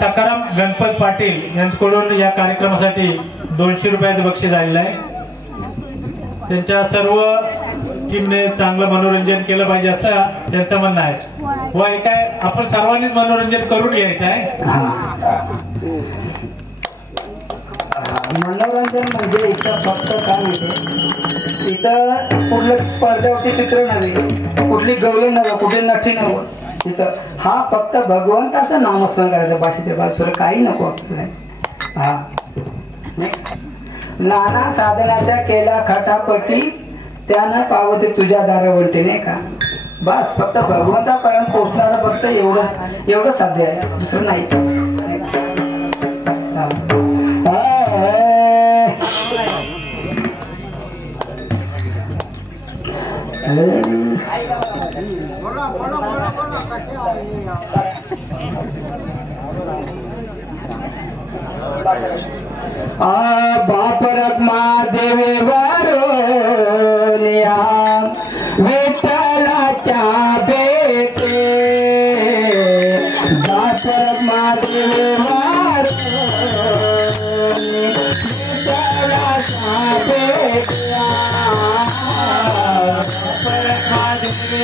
सकाराम गणपत पाटील यांच्याकडून या कार्यक्रमासाठी 200 रुपयाचं बक्षीस आलेलं आहे. त्यांच्या सर्व टीमने चांगलं मनोरंजन केलं पाहिजे असं त्यांचं म्हणणं आहे. व काय आपण सर्वांनीच मनोरंजन करून घ्यायचं आहे. मनोरंजन म्हणजे इथं फक्त काय माहिती, इथं कुठल्या पडद्यावरती चित्र नव्हे, कुठली गवली नव्हे, कुठली नठी नव्हे. तिथं हा फक्त भगवंताचं नामस्मरण करायचं, बाकीच्या बाजूला काही नको आपल्याला. हा नाना साधनाच्या केला खटापटी, त्यानं पावते तुझ्या दारावरती, नाही का. बस फक्त भगवंतापर्यंत पोहोचणारं फक्त एवढं साध्य आहे, दुसरं नाही. बाप रखमा देवे वरोनिया विठ्ठलाच्या बेटे, बाप रखमा देवे वरोनी विठ्ठलाच्या बेट्या, बाप रखमा देवे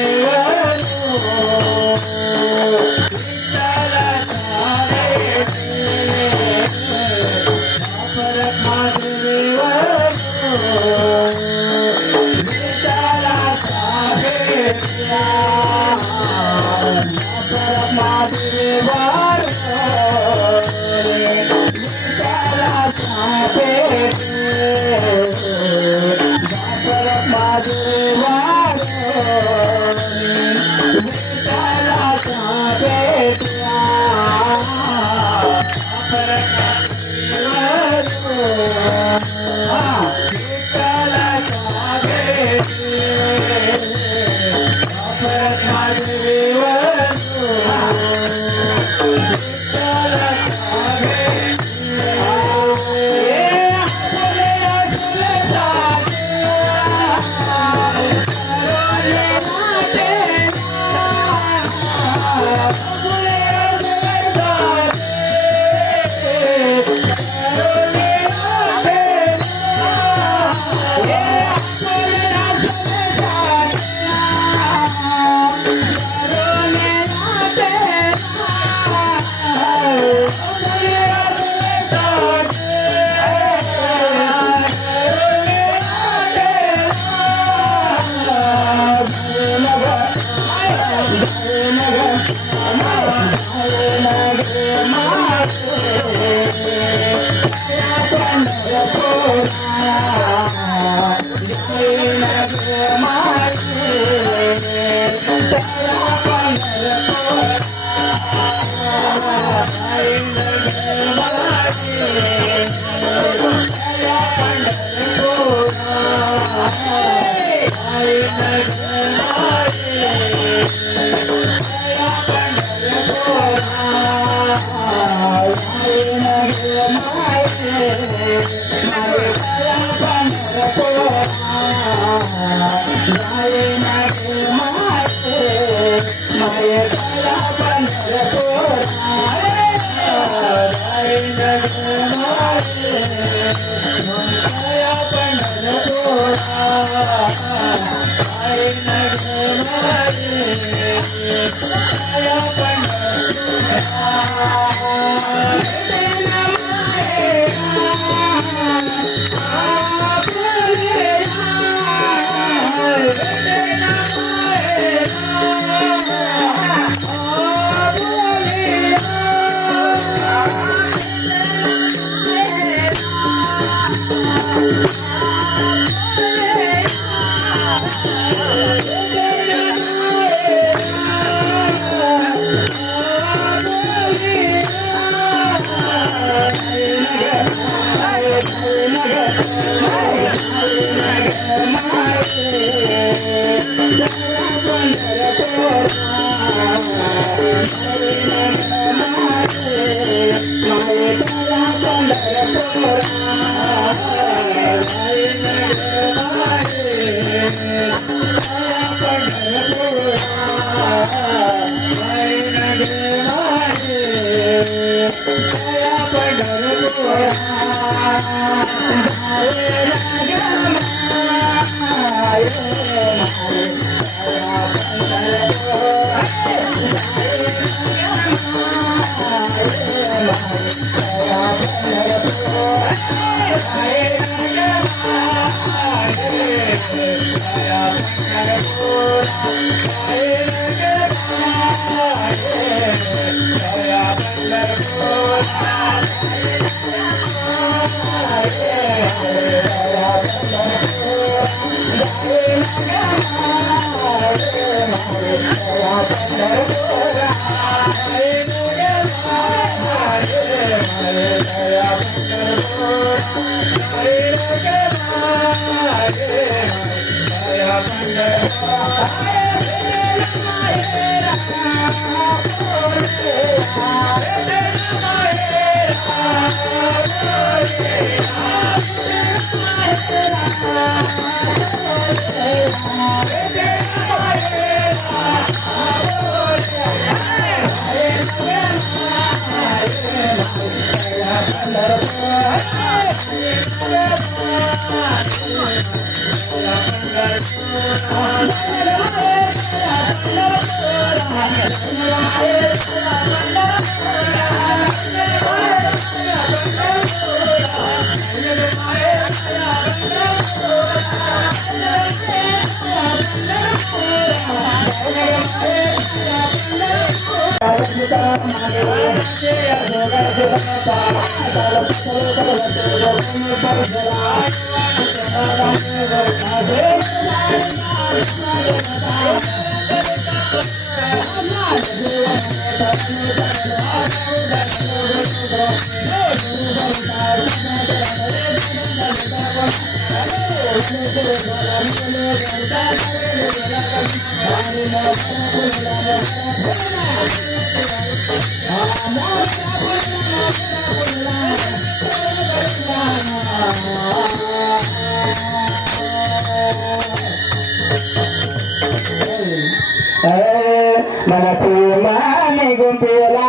मनाची माने गुंपिला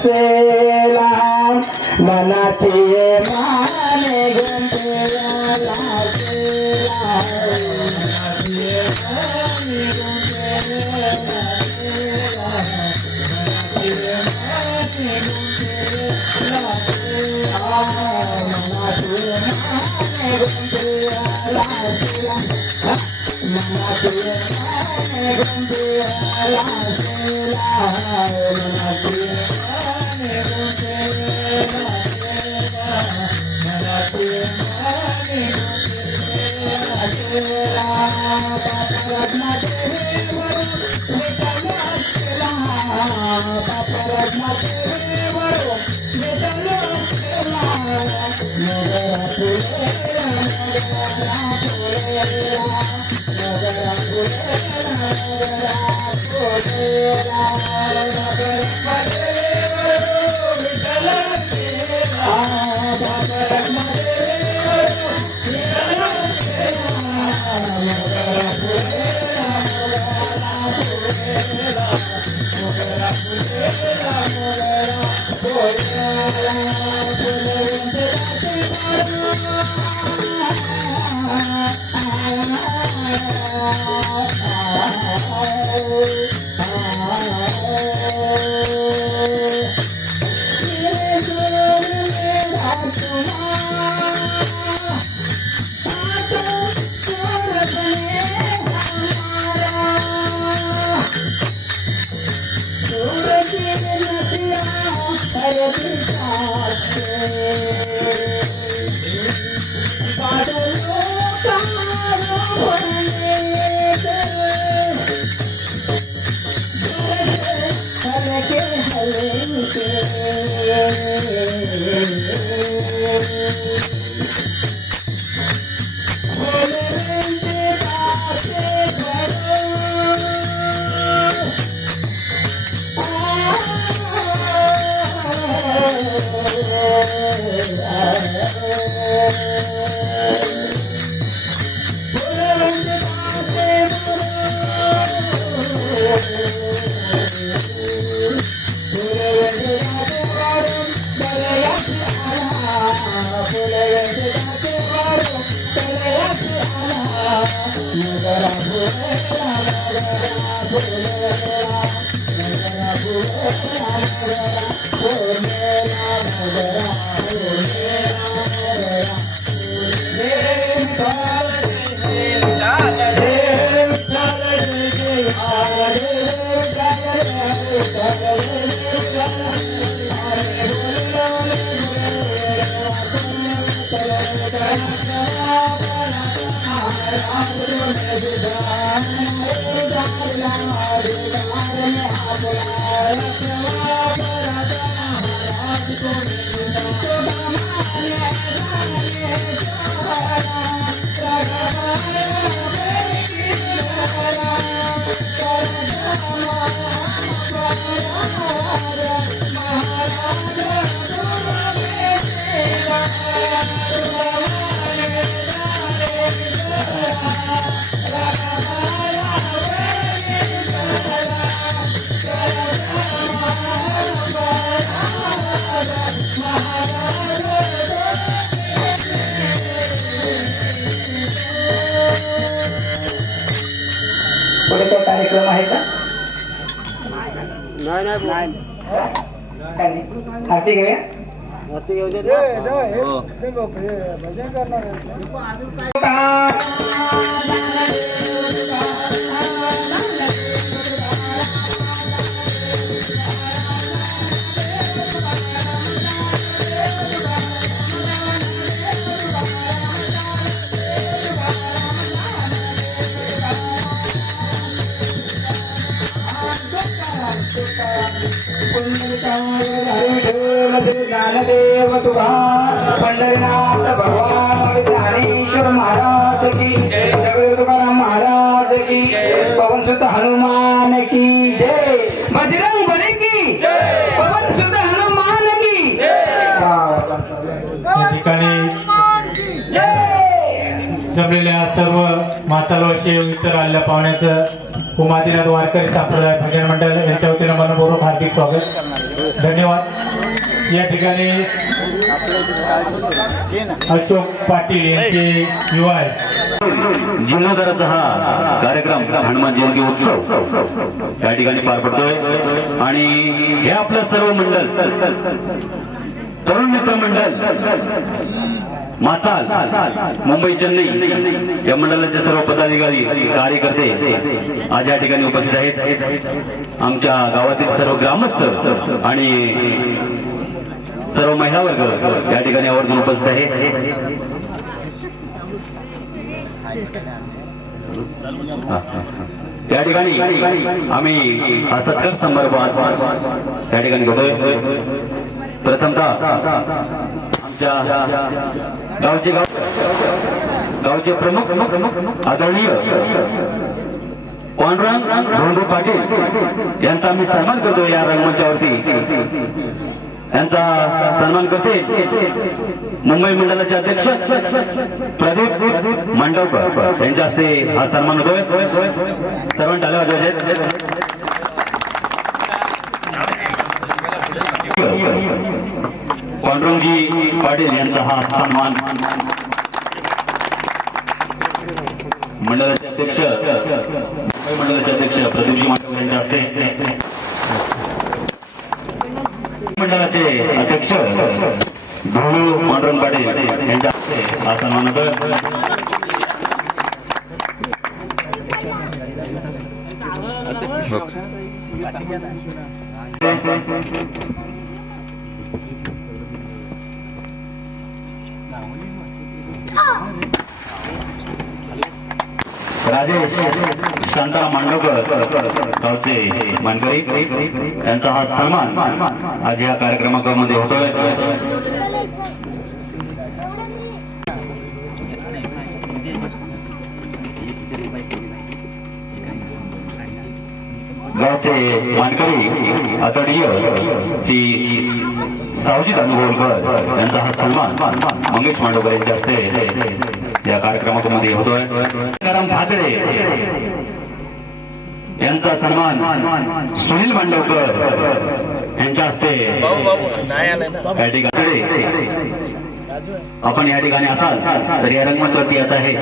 सेला मनाची माने गुंपिला फुले पुढे काही कार्यक्रम आहे का? काय नाही. आरती घेऊया. ज्ञानदेव तुकाराम पंढरीनाथ भगवान ज्ञानेश्वर महाराज की जगदेव तुकाराम महाराज की पवन सुत हनुमान की जय बजरंग बली की पवन सुत हनुमान की या ठिकाणी जमलेल्या सर्व माचालवाशी इतर आलेल्या पाहुण्याचं उमादीनाथ वारकरी संप्रदाय भजन मंडळ यांच्या वतीनं मनपूर्वक हार्दिक स्वागत धन्यवाद. या ठिकाणी अशोक पाटील यांचे युवा आहेत. जिल्हादाराचा हा कार्यक्रम हनुमान जयंती उत्सव या ठिकाणी पार पडतोय आणि हे आपलं सर्व मंडळ तरुण मित्र मंडळ माचाल मुंबई चेन्नई या मंडळाचे सर्व पदाधिकारी कार्यकर्ते आज या ठिकाणी उपस्थित आहेत. आमच्या गावातील सर्व ग्रामस्थ आणि सर्व महिला वर्ग या ठिकाणी आवर्जून उपस्थित आहे. या ठिकाणी आम्ही हा सत्कार समारंभ आज या ठिकाणी घेतोय. प्रथमतः आमच्या गावचे प्रमुख आदरणीय पांडुरंग धोंडू पाटील यांचा आम्ही सन्मान करतो. या रंगमंचावरती यांचा सन्मान करते मुंबई मंडळाचे अध्यक्ष प्रदीप मांडवकर यांच्या हस्ते हा सन्मान होतोय. सर्वांना टाळ्या वाजवायच्या. पांडुरंगजी पाटील यांचा हा सन्मान मंडळाचे अध्यक्ष मुंबई मंडळाचे अध्यक्ष प्रदीपजी मांडवकर यांच्या हस्ते मंडळाचे अध्यक्ष धोळू पांडुरंग पाटील यांच्या हस्ते हा सन्मान होतोय. राजेश शांताराम मांडवकर गावचे मानकरी यांचा हा सन्मान आज या कार्यक्रमामध्ये होतोय. गावचे मानकरी आदरणीय श्री सावजी अनुभवकर यांचा हा सन्मान मंगेश मांडवकर यांच्या हस्ते या कार्यक्रमामध्ये होतोय. भादळे यांचा सन्मान सुनील मांडवकर यांच्या हस्ते या ठिकाणी आपण या ठिकाणी असाल तर या रंगमंचावरती याचा आहे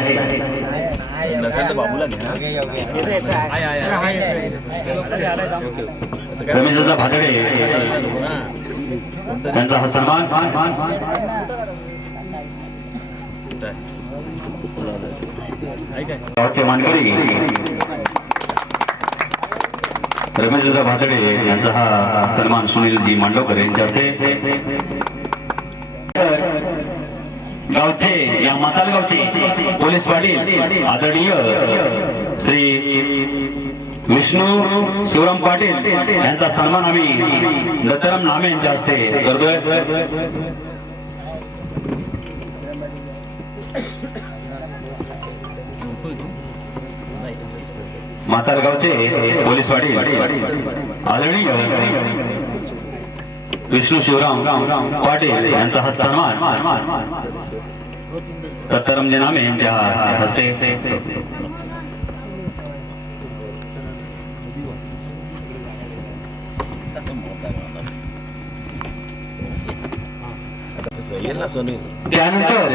रमेशदा भातडे त्यांचा हा सन्मान गावचे मानकरी रमेशदा भातडे यांचा हा सन्मान सुनीलजी मांडवकर यांच्या हस्ते गावचे या माताल गावचे पोलीस पाटील आदरणीय श्री विष्णू शिवराम पाटील यांचा सन्मान आम्ही दत्ताराम नामे यांच्या हस्ते करतोय. म्हातारगावचे पोलीस पाटील आदरणीय विष्णू शिवराम पाटील यांचा हा सन्मान दत्तारामजी नामे यांच्या हस्ते. त्यानंतर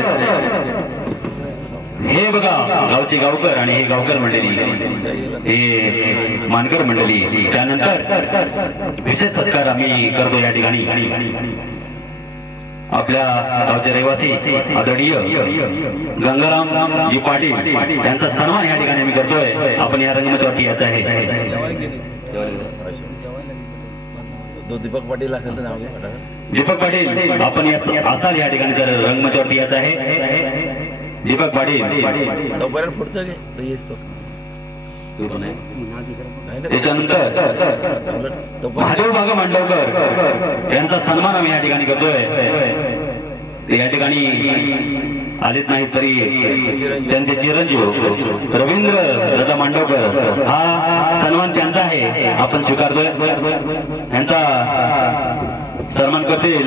हे बघा गावचे गावकर आणि हे गावकर मंडळी हे मानकर मंडळी. त्यानंतर विशेष सत्कार आम्ही करतो या ठिकाणी आपल्या गावचे रहिवासी आदरणीय गंगाराम जी पाटील यांचा सन्मान या ठिकाणी आम्ही करतोय. आपण या रंगमंचावरती यायचं आहे. दीपक पाटील असेल तर नाव घ्या. दीपक पाटील आपण असाल या ठिकाणी तर रंगमंचावरती यायचं आहे. दीपक पाटील तोपर्यंत पुढचं घे तर येस तो. त्याच्यानंतर महादेव बागा मांडवकर यांचा सन्मान आम्ही या ठिकाणी करतोय. ते या ठिकाणी आलेच नाहीत तरी त्यांचे चिरंजीव रवींद्र दादा मांडवकर हा सन्मान त्यांचा आहे आपण स्वीकारतोय. यांचा सन्मान करतील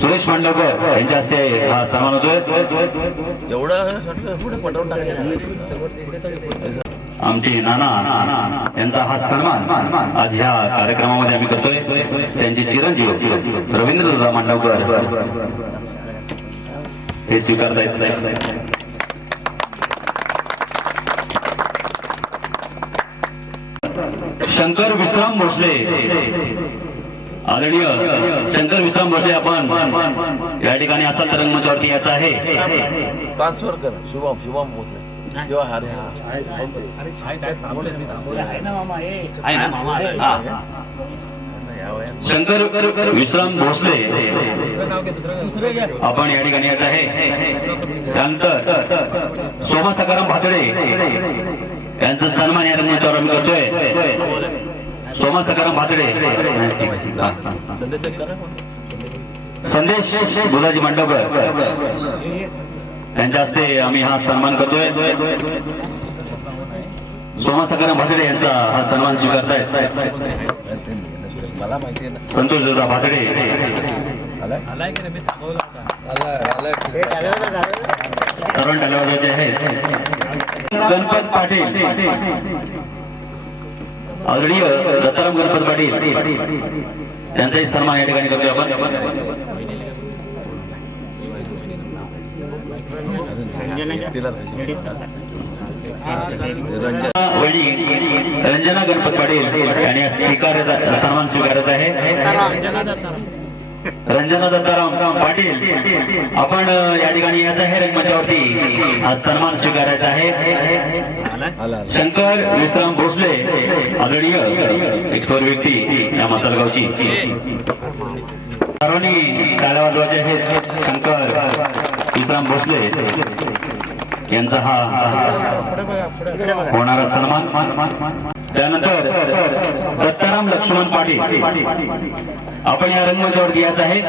सुरेश मांडवकर यांच्या हस्ते हा सन्मान होतोय. एवढं पुढे पटवून टाकायचं. आमचे नाना यांचा हा सन्मान आज ह्या कार्यक्रमामध्ये आम्ही करतोय. त्यांचे चिरंजीव रवींद्र दादा मांडवकर हे स्वीकारतायत. शंकर विश्राम भोसले आदरणीय शंकर विश्राम भोसले आपण या ठिकाणी असाल तर रंगमंचावरती यायचं आहे. ट्रान्सफर कर शुभम भोसले. शंकर विश्राम भोसले आपण या ठिकाणी यायचं आहे. त्यानंतर सोमा सकाराम भातडे यांचा सन्मान या रंगमंचावर आम्ही करतोय. सोमा सकाराम भातडे संदेश बुधाजी मांडवकर यांच्या हस्ते आम्ही हा सन्मान करतोय. सोमा सकाराम भातडे यांचा हा सन्मान स्वीकारतायत. मला माहिती आहे संतोष दादा भातडे सर्वांना धन्यवाद आहेत. गणपत पाटील आदरणीय दत्ताराम गणपत पाटील यांचाही सन्मान या ठिकाणी करतोय आपण. रंजना गणपत पाटील यांनी सन्मान स्वीकारत आहे. रंजना दत्ताराम पाटील आपण या ठिकाणी यायचं आहे. रंगमंचावरती हा सन्मान स्वीकारायचा आहे. शंकर विश्राम भोसले आदरणीय एक थोर व्यक्ती या मातालगावची सर्वांनी टाळ्या वाजवायचे आहेत. शंकर विश्राम भोसले यांचा हा होणारा सन्मान. त्यानंतर दत्ताराम लक्ष्मण पाटील आपण या रंगमंचावरती यायचं आहे.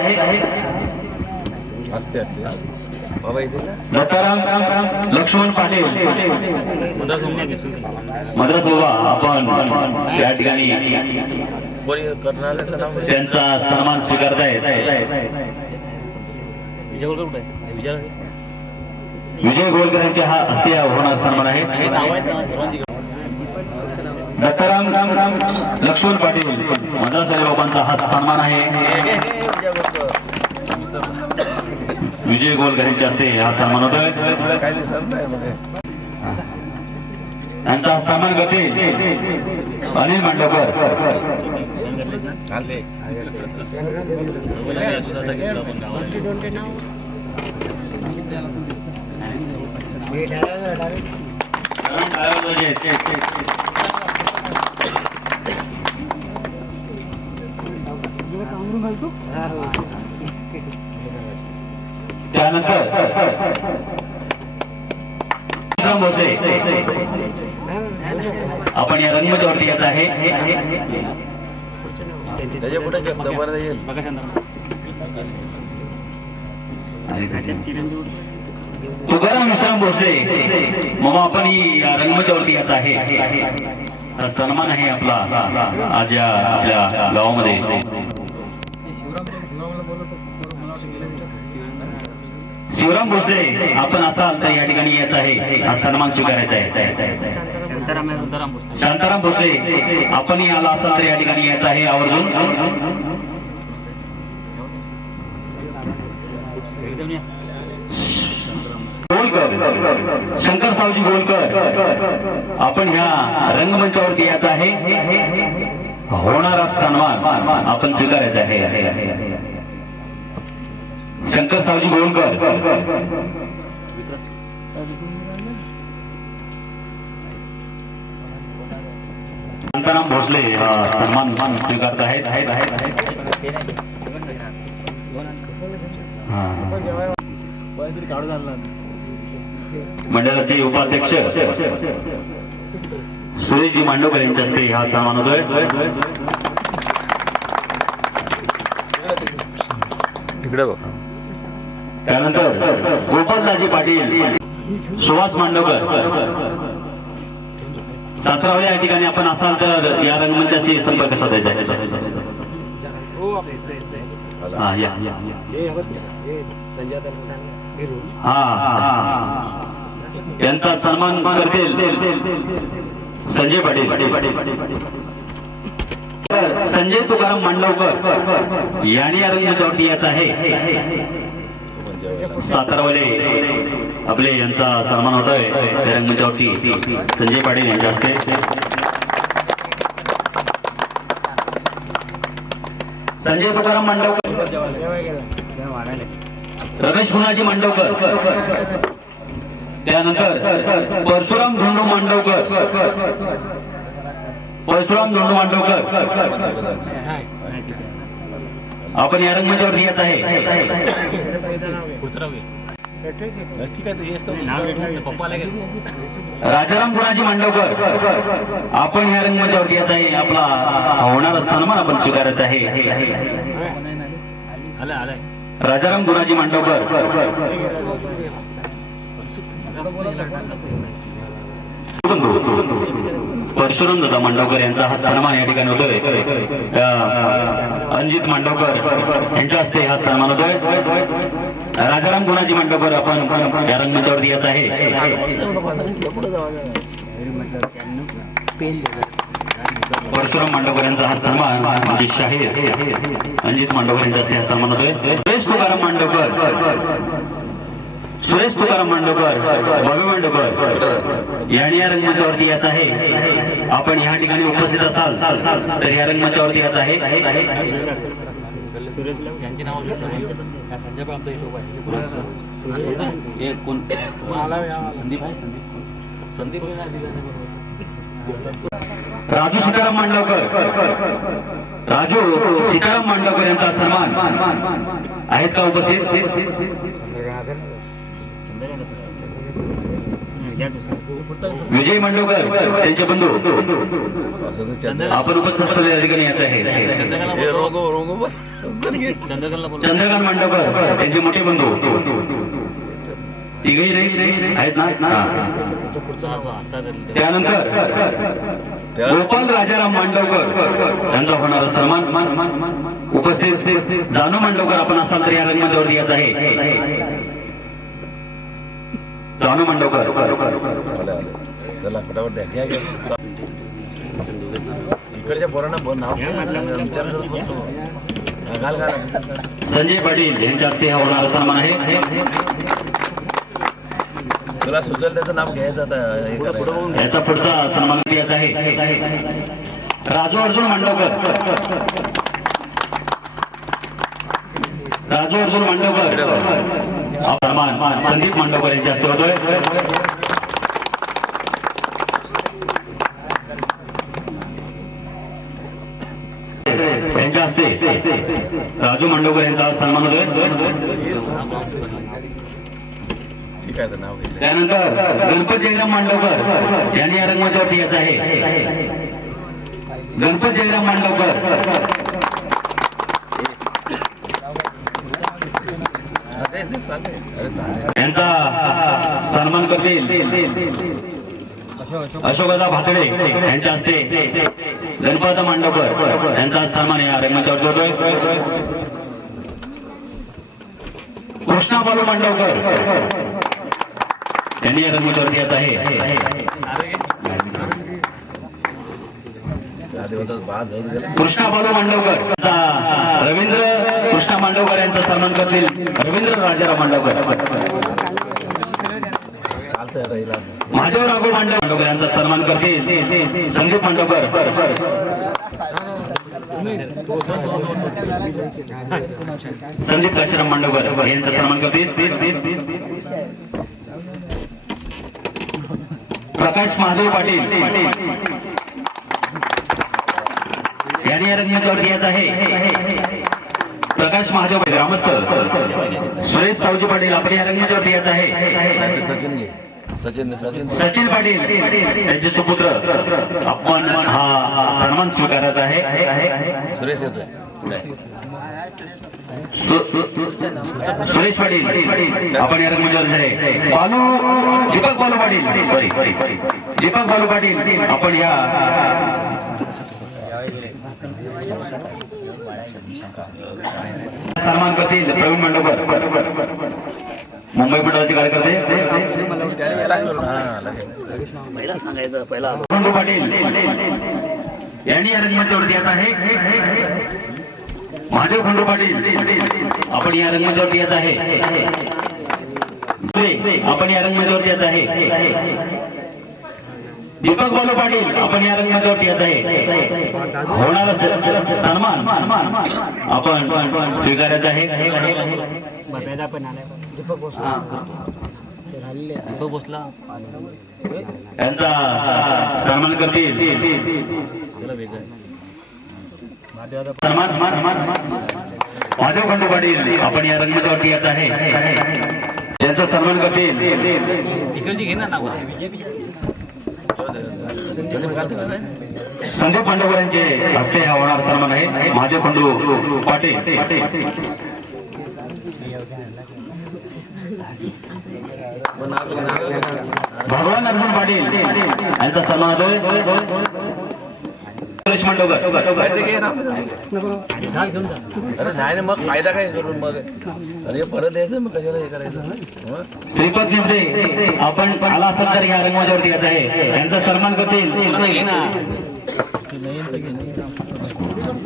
दत्ताराम लक्ष्मण पाटील मद्रास बाबा आपण या ठिकाणी त्यांचा सन्मान स्वीकारतायत. विजय गोलकर यांच्या हा हस्ते होणारा सन्मान आहे. दत्ताराम लक्ष्मण पाटील मद्रासाहेब बाबांचा हा सन्मान आहे. विजय गोलकर यांच्या हस्ते हा सन्मान होतोय. काही दिसत नाही बघा. यांचा हा सन्मान करतील अनिल मांडवकर. आले. त्यानंतर विश्राम भोसले आपण या रंगमंचावरती येत आहे. त्याच्या पुढे दबार येईल. तुकाराम विश्राम भोसले मग आपण या रंगमंचावरती येत आहे. हा सन्मान आहे आपला आज या आपल्या गावामध्ये. शिवराम भोसले आपण असाल तर या ठिकाणी यायचं आहे. हा सन्मान स्वीकारायचा आहे. शांताराम भोसले आपण आला असाल तर या ठिकाणी यायचं आहे आवर्जून. गोलकर शंकर सावजी गोलकर आपण ह्या रंगमंचावरती यायचं आहे. होणारा सन्मान आपण स्वीकारायचा आहे. शंकर सावजी गोलकर शांताराम भोसले हा सन्मान स्वीकारत आहेत. मंडळाचे उपाध्यक्ष सुरेशजी मांडवकर यांच्या हस्ते हा सन्मान होतोय. इकडे बघ. त्यानंतर गोपालदाजी पाटील सुहास मांडवकर 17व्या या ठिकाणी आपण असाल तर या रंगमंचाशी संपर्क साधायचा आहे. हा या यांचा सन्मान करतील संजय पाटील. संजय तुकाराम मांडवकर यांनी या रंगमंचावरती यायचं आहे. 17वाले आपले यांचा सन्मान होतोय त्या रंगमंचावरती संजय पाटील यांच्या हस्ते. संजय तुकाराम मांडवकर, रमेश गुणाजी मांडवकर, त्यानंतर परशुराम धोंडू मांडवकर. आपण या रंगमंचावरती येत आहे. राजाराम गुणाजी मांडवकर आपण ह्या रंगमंचावरती येत आहे. आपला होणारा सन्मान आपण स्वीकारत आहे. राजाराम गुणाजी मांडवकर. परशुराम दादा मांडवकर यांचा हा सन्मान या ठिकाणी होतोय. अंजित मांडवकर यांच्या हस्ते हा सन्मान होतोय. राजाराम गुणाजी मांडवकर आपण या रंगमंचावरती येत आहे. परशुराम मांडवकर यांचा हा सन्मान म्हणजे शाहीर अंजित मांडवकर यांच्या हस्ते हा सन्मान होतोय. सुरेश तुकाराम मांडवकर, बॉबी मांडवकर यांनी या रंगमंचावरती येत आहे. आपण या ठिकाणी उपस्थित असाल तर या रंगमंचावरती येत आहे. राजू सीताराम मांडवकर यांचा सन्मान आहेत का उपस्थित? विजय मांडवकर त्यांचे बंधू आपण उपस्थित असलेल्या या ठिकाणी यायचं आहे. चंद्रकांत मांडवकर त्यांचे मोठे बंधू तिघही आहेत ना. त्यानंतर गोपाल राजाराम मांडवकर यांचा होणारा सन्मान उपस्थित जानू मांडवकर आपण असाल तर या रंगमंचावरती येत आहे. जानू मांडवकर. इकडच्या पोरांना नाव विचार करत बसतो. घाल घाल. संजय पाटील यांच्या हस्ते हा होणारा सन्मान आहे. तुला सुचल त्याचं नाव घ्यायचं आता हे करायचं. याचा पुढचा सन्मान द्यायचा आहे राजू अर्जुन मांडवकर. राजू अर्जुन मांडवकर हा सन्मान संदीप मांडवकर यांच्या हस्ते होतोय. यांच्या हस्ते राजू मांडवकर यांचा सन्मान होतोय. ठीक आहे, नाव घे. त्यानंतर गणपत जयराम मांडवकर यांनी या रंगमंचावरती यायचं आहे. गणपत जयराम मांडवकर यांचा सन्मान करतील अशोकदा भातडे यांच्या हस्ते. गणपत मांडवकर यांचा सन्मान या रंगमंचावरती होतोय. कृष्णा बालू मांडवकर यांनी या रंगमंचावरती येत आहे. कृष्णा बालू मांडवकर रवींद्र कृष्णा मांडवकर यांचा सन्मान करतील रवींद्र राजाराम मांडवकर. महादेव राघव मांडवकर यांचा सन्मान करतील संदीप मांडवकर. संदीप काशीराम मांडवकर यांचा सन्मान करतील प्रकाश महादेव पाटील यांनी या रंगमंचावरती येत आहे. प्रकाश महादेव ग्रामस्थ. सुरेश सावजी पाटील आपण या रंगमंचावरती येत आहे. सचिन घे. सचिन सचिन पाटील यांचे सुपुत्र आपण हा सन्मान स्वीकारायचा आहे. सुरेश येतोय. सुरेश पाटील आपण या रंगमंचावर आहे. बालू दीपक बालू पाटील सॉरी दीपक बालू पाटील आपण या सन्मान करतील प्रवीण मांडवकर मुंबई मंडळाचे कार्यकर्ते. खंडू पाटील यांनी या रंगमंचावरती येत आहे. महादेव खंडू पाटील आपण या रंगमंचावरती येत आहे. आपण या रंगमंचावरती येत आहे. दीपक बालू पाटील आपण या रंगमंचावरती येत आहे. होणारा सन्मान आपण स्वीकारायचा आहे. यांचा सन्मान करतील महादेव खंडू पाटील आपण या रंगमंचावरती येत आहे. यांचा सन्मान करतील संदीप मांडवकर यांचे हस्ते हा होणार सन्मान आहे. महादेव खंडू पाटील भगवान अर्जुन पाटील यांचा सन्मान होतोय. सुरेश मांडवकर अरे नाही मग फायदा काय करून मग अरे परत यायचं मग कशाला हे करायचं. श्रीपद निमते आपण आला असाल तर या रंगमंचावरती येत आहे. यांचा सन्मान करतील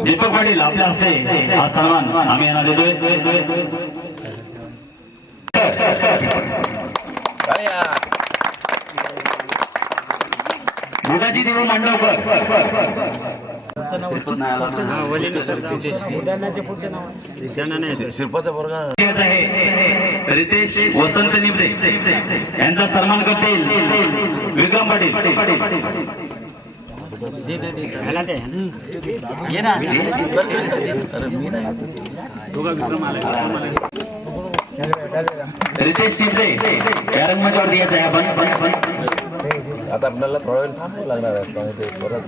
दीपक पाटील आपल्या हस्ते हा सन्मान आम्ही यांना देतोय. काय यार मुलाजी देव मांडवकर शिरपाचा पोरगा येत आहे. रितेश वसंत निमते यांचा सन्मान करतील विक्रम पाटील. अरे मी नाही रितेश निमते या रंगमंचावरती येत आहे. आपण आता आपल्याला थोडा वेळ थांबावं लागणार आहे. कारण ते परत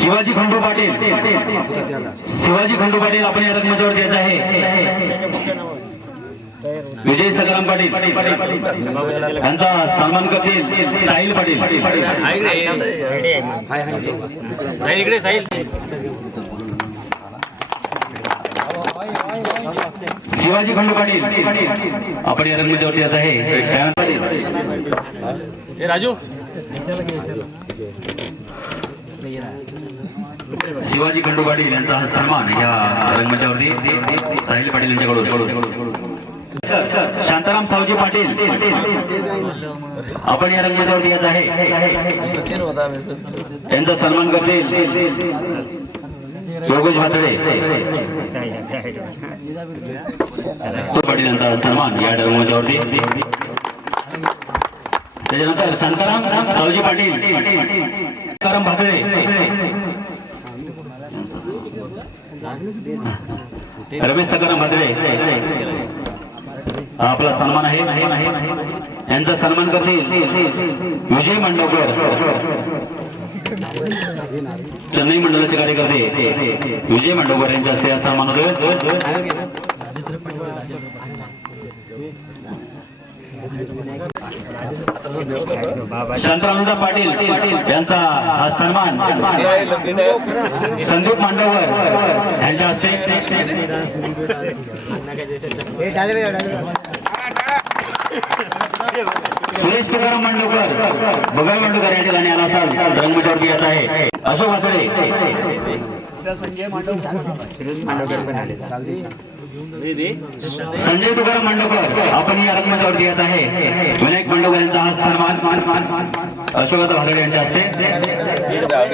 शिवाजी खंडू पाटील शिवाजी खंडू पाटील आपण या रंगमंचावरती येत आहे. विजय सकाराम पाटील यांचा सन्मान करतील साहिल पाटील. शिवाजी खंडू पाटील आपण या रंगमंचावरती येत आहे. त्यानंतर राजू शिवाजी खंडू पाटील यांचा हा सन्मान या रंगमंचावरती साहिल पाटील यांच्याकडून. शांताराम सावजी पाटील आपण या रंगमंचावरती येत आहे. सचिन होता यांचा सन्मान करतील योगेश भातडे तो पाटील यांचा सन्मान या रंगमंचावरती. त्याच्यानंतर शांताराम सावजी पाटील शांताराम भातडे रमेश सकाराम भातडे आपला सन्मान आहे. यांचा सन्मान करतील विजय मांडवकर चेन्नई मंडळाचे कार्यकर्ते विजय मांडवकर यांच्या हस्ते हा सन्मान होतोय. शांतारामदा पाटील यांचा हा सन्मान संदीप मांडवकर यांच्या हस्ते. सुरेश तुकाराम मांडवकर बघाई मांडवकर या ठिकाणी आला असाल रंगमंचावरती येत आहे. अशोक भातडे संजय तुकाराम मांडवकर आपण या रंगमंचावरती येत आहे. विनायक मांडवकर यांचा हा सन्मान अशोक भातडे यांच्या हस्ते.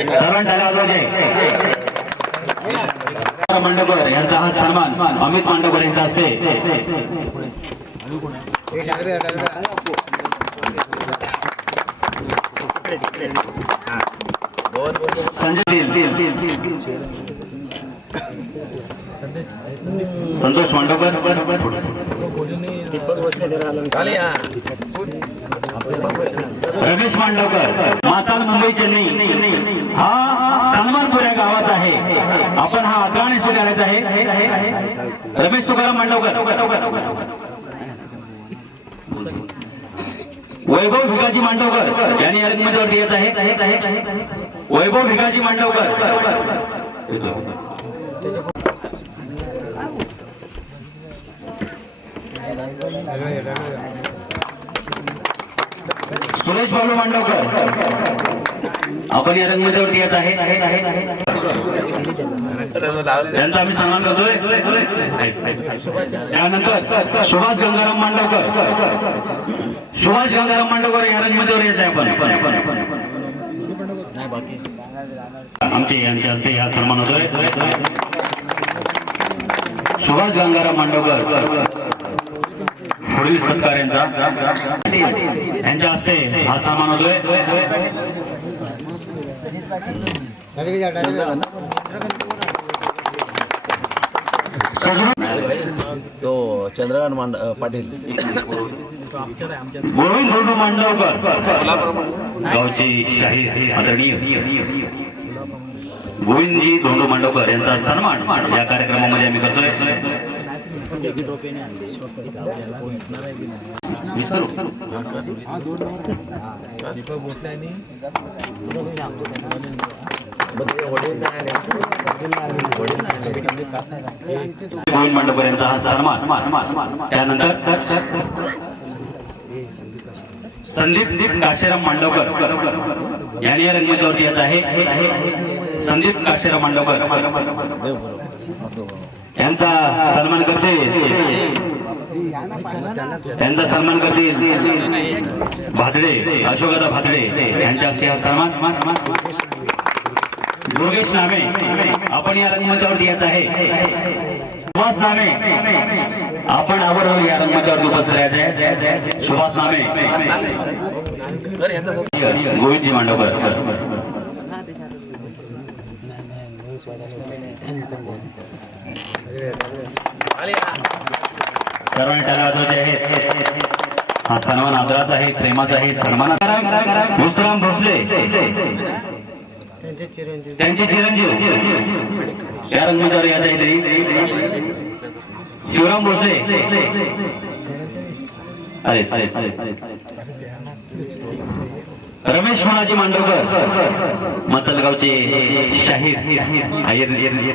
सर्वांना मांडवकर यांचा हा सन्मान अमित मांडवकर यांच्या हस्ते. संजय संतोष मांडवकर रमेश मांडवकर माताल मुंबई चेन्नई हा सन्मान पुऱ्या गावात आहे. आपण हा आग्रहाने स्वीकारायचा आहे. रमेश तुकाराम मांडवकर वैभव भिकाजी मांडवकर यांनी या रंगमंचावरती येत आहे. वैभव भिकाजी मांडवकर सुरेश बाबू मांडवकर आपण या रंगमंचावरती येत आहे. त्यांचा आम्ही सन्मान करतोय. त्यानंतर सुभाष गंगाराम मांडवकर या रंगमंचावर येत आहे. आपण आमचे यांच्या हस्ते हा सन्मान होतोय. सुभाष गंगाराम मांडवकर पुढील सत्कार यांच्या हस्ते हा सन्मान होतोय. तो चंद्रकांत पाटील गोविंद धोंडू मांडवकर गावचे शाहीर आदरणीय गोविंदजी धोंडू मांडवकर यांचा सन्मान या कार्यक्रमामध्ये आम्ही करतोय. गोविंद मांडवकर यांचा हा सन्मान. त्यानंतर संदीप काशीराम मांडवकर यांनी या रंगमंचावरती येत आहे. संदीप काशीराम मांडवकर यांचा सन्मान करते. भातडे अशोकदा भातडे यांच्या हस्ते हा सन्मान. योगेश नामे आपण या रंगमंचावरती येत आहे. सुभाष नामे आपण अगोदर या रंगमंचावरती उपस्थित आहे. सुभाष नामे गोविंदजी मांडवकर सर्वांनी टाळ्या वाजवायच्या आहेत. हा सन्मान आदराचा आहे, प्रेमाचा आहे. सन्मान विश्राम भोसले त्यांचे चिरंजीव या रंगमंचावर येत आहे. शिवराम भोसले अरे रमेश होनाजी मांडवकर मतलगावचे शाहीर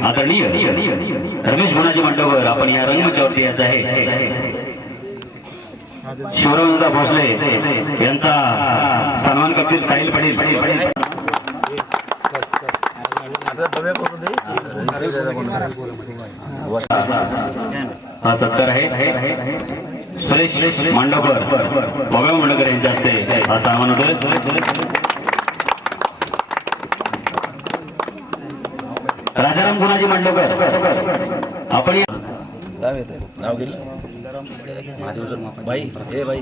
आदरणीय रमेश होनाजी मांडवकर आपण या रंगमंचावरती यायचं आहे. शिवरामदा भोसले यांचा सन्मान करतील साहिल पाटील. हा सत्कार आहे सुरेश मांडवकर बाबा मांडवकर यांच्या हस्ते हा सन्मान होतोय. राजाराम गुणाजी मांडवकर आपण नाव गेलं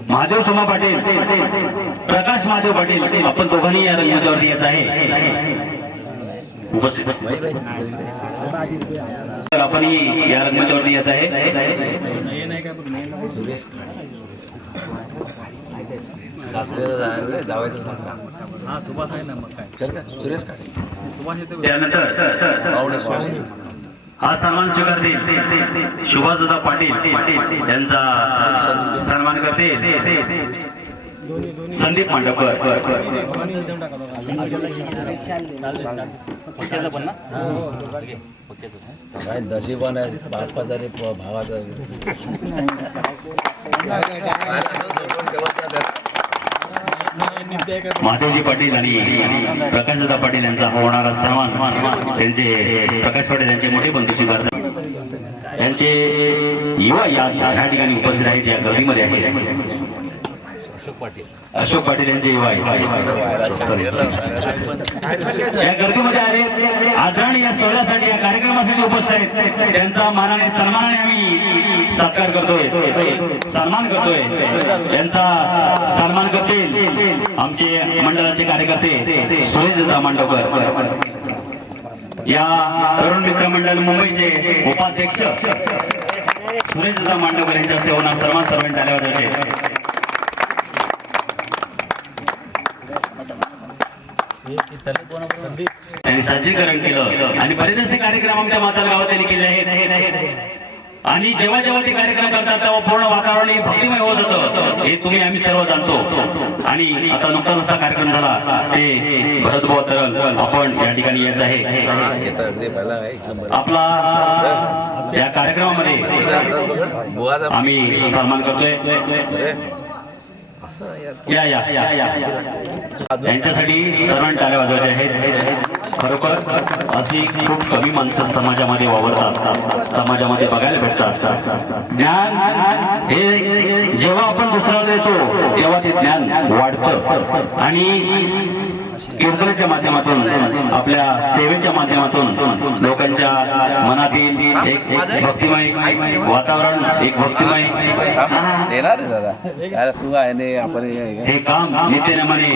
महादेव सोमा पाटील प्रकाश महादेव पाटील आपण दोघांनी या रंगमंचावरती येत आहे उपस्थित. तर आपण या रंगमंचावरती येत आहे. सुरेश शास्त्रीय जावायचं सुरेश त्यानंतर हा सन्मान स्वीकारतील सुभाषदा पाटील यांचा सन्मान करतील संदीप मांडवकर. काय नशिबान आहे बापाचा भावाचा महादेवजी पाटील आणि प्रकाशदादा पाटील यांचा होणारा सन्मान त्यांचे प्रकाश पाटील यांचे मोठे बंधू स्वीकारतात. यांचे युवा या ठिकाणी उपस्थित आहेत. या गर्दीमध्ये आहेत अशोक पाटील यांचे युवा या गर्दीमध्ये आले. आदरणीय या सोहळ्यासाठी या कार्यक्रमासाठी उपस्थित आहेत. त्यांचा मानाने सन्मानाने आम्ही सत्कार करतोय सन्मान करतोय. यांचा सन्मान करतील आमचे मंडळाचे कार्यकर्ते सुरेश मांडवकर. या तरुण मित्र मंडळ मुंबईचे उपाध्यक्ष सुरेश मांडवकर यांच्या हस्ते होणार सन्मान सर्वांनी टाळ्या वाजवायचे. त्यांनी सज्जीकरण केलं आणि बरेचसे कार्यक्रम आमच्या माचाल गावात त्यांनी केले आहेत. आणि जेव्हा जेव्हा ते कार्यक्रम करतात तेव्हा पूर्ण वातावरण हे भक्तिमय होत होतं हे तुम्ही आम्ही सर्व जाणतो. आणि आता नुकताच असा कार्यक्रम झाला ते भरतभाऊ तरल आपण या ठिकाणी येत आहे. आपला या कार्यक्रमामध्ये आम्ही सन्मान करतोय. या या यांच्यासाठी सर्वांनी टाळ्या वाजवायच्या आहेत. खरोखर अशी खूप कमी माणसं समाजामध्ये वावरतात समाजामध्ये बघायला भेटतात. ज्ञान हे जेव्हा आपण दुसऱ्याला देतो तेव्हा ते ज्ञान वाढतं. आणि कीर्तनाच्या माध्यमातून आपल्या सेवेच्या माध्यमातून लोकांच्या मनातील एक भक्तिमय वातावरण एक भक्तिमय हे काम नित्यनेमाने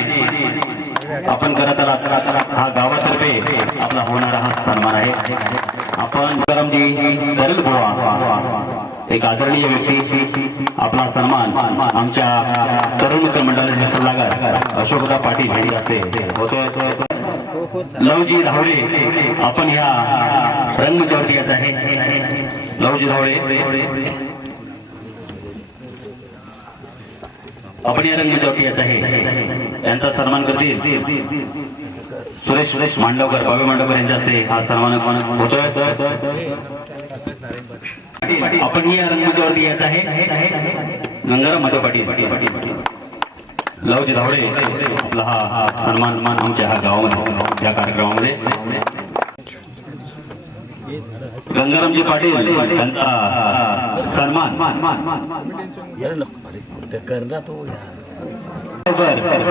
आपण करत आलात. हा गावातर्फे आपला होणारा हा सन्मान आहे. आपण करमजी दरल बुवा एक आदरणीय व्यक्ती आपला सन्मान आमच्या तरुण मित्र मंडळाचे सल्लागार अशोकदा पाटील यांच्या हस्ते होतोय. लवजी धावडे आपण ह्या रंगमंचावरती येत आहे. लवजी धावडे आपण या रंगमंचावरती येत आहे. यांचा सन्मान करतील सुरेश मांडवकर बाबा मांडवकर यांच्या हस्ते हा सन्मान होतोय. आपण या रंगमंचावरती येत आहे. गंगाराम माधव पाटील लवजी धावडे आपला हा सन्मान आमच्या हा गावामध्ये या कार्यक्रमामध्ये गंगारामजी पाटील यांचा सन्मान